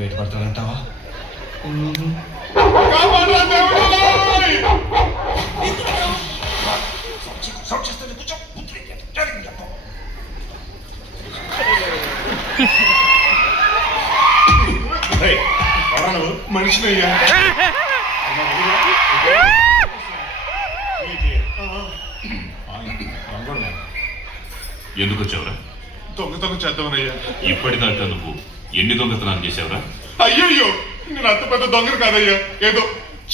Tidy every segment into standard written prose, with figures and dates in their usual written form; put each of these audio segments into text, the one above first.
బయటపడతాడంటావా? మనిషినయ్యా ఎందుకు వచ్చావురా? దొంగతనం చేద్దామనయ్యా. ఇప్పటిదాకా నువ్వు ఎన్ని దొంగతనాలు చేసావురా? అయ్యయ్యో, నేను అంత పెద్ద దొంగను కాదయ్యా, ఏదో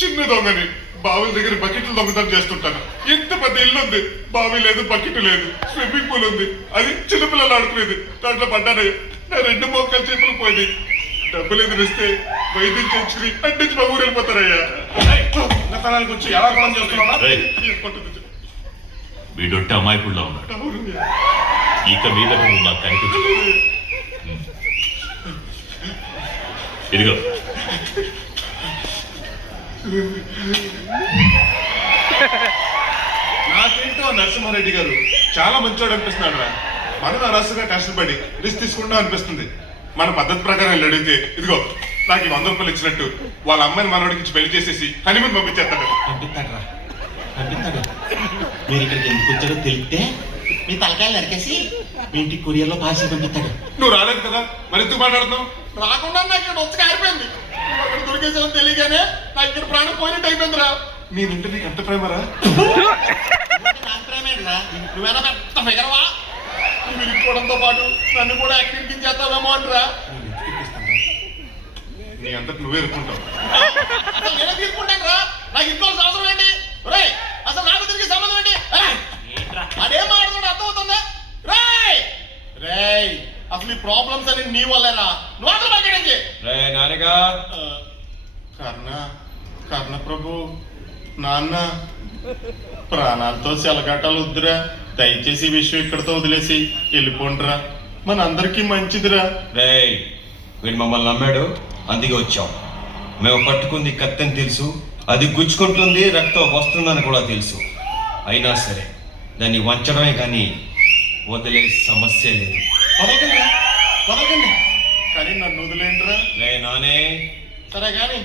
చిన్న దొంగని. బావి దగ్గర బకెట్లు దొంగతనం చేస్తుంటాను. ఎంత పెద్ద ఇల్లు ఉంది, బావి లేదు, బకెట్ లేదు, స్విమ్మింగ్ పూల్ ఉంది, అది చిన్నపిల్లలు ఆడుకునేది. దాంట్లో పడ్డానయ్యా, నా 2 మోకాలు చేతులు పోయినాయి. డబ్బులు ఎదురిస్తే వైద్యం చేయించుకుని అంటించి మా ఊరు వెళ్ళిపోతారయ్యా. దొంగతనానికి వచ్చి ఎలా పని చేస్తున్నావా? వీడొట్టి అమాయకుడిలా ఉన్నాడు. ఇక మీద నువ్వు నాకు కనిపించు. ఇదిగో నాకేంటో నరసింహారెడ్డి గారు చాలా మంచివాడు అనిపిస్తున్నాడు రా. మనం అరసుగా కష్టపడి రిస్క్ తీసుకుంటాం అనిపిస్తుంది. మన పద్ధతి ప్రకారం వెళ్ళి అడిగితే ఇదిగో నాకు 100 రూపాయలు ఇచ్చినట్టు వాళ్ళ అమ్మాయిని మనవాడికి ఇచ్చి పెళ్లి చేసేసి హనీమూన్ పంపించేస్తాడు. పంపిస్తాడు. మీరు ఇక్కడికి ఎందుకు వచ్చారో తెలిస్తే మీ తలకాయలు నరికేసి మీ ఇంటికి కొరియర్లో పార్సల్ పంపిస్తాడు. నువ్వు రాలేదు కదా, మరి ఎందుకు మాట్లాడుతున్నావు? రాకుండా నాకు ఇక్కడ వచ్చి కారిపోయింది. అక్కడ దొరికేసామని తెలియగానే నాకు ఇక్కడ ప్రాణం పోయినట్టు అయిపోయిందిరా. నేనంటే నీకు ఎంత ప్రేమరా? నాకు ప్రేమేంట్రా? నువ్వేనా పెద్ద ఫిగరవా? నువ్వు ఇరుక్కోవడంతో పాటు నన్ను కూడా యాక్టింగ్ చేస్తావేమో అంటరా. నీ అంతటి నువ్వే ఇరుక్కుంటావు. అసలు నేనే తీసుకుంటాను రా. నాకు ఇంకోవాల్సిన అవసరం ఏంటి? అసలు నాకు తిరిగి సంబంధం ఏంటి? అదేం మాట్లాడుతుంటే అర్థమవుతుందా? రేయ్ అసలు ఈ ప్రాబ్లమ్స్ అని నీ వల్లేరా. నువ్వు అసలు మాట్లాడించి కర్ణ ప్రభు నాన్న ప్రాణాలతో సెలగాటాలు వద్దురా. దయచేసి ఈ విషయం ఇక్కడితో వదిలేసి వెళ్ళిపోండిరా. మన అందరికీ మంచిదిరా. రేయ్ వీడు మమ్మల్ని నమ్మాడు, అందుకే వచ్చాం. మేము పట్టుకుంది కత్తని తెలుసు, అది గుచ్చుకుంటుంది, రక్తం వస్తుందని కూడా తెలుసు. అయినా సరే దాన్ని వంచడమే కానీ వదిలే సమస్య లేదు. వదలకండి కానీ నన్ను వదిలేండిరా. రే నానే సరే కానీ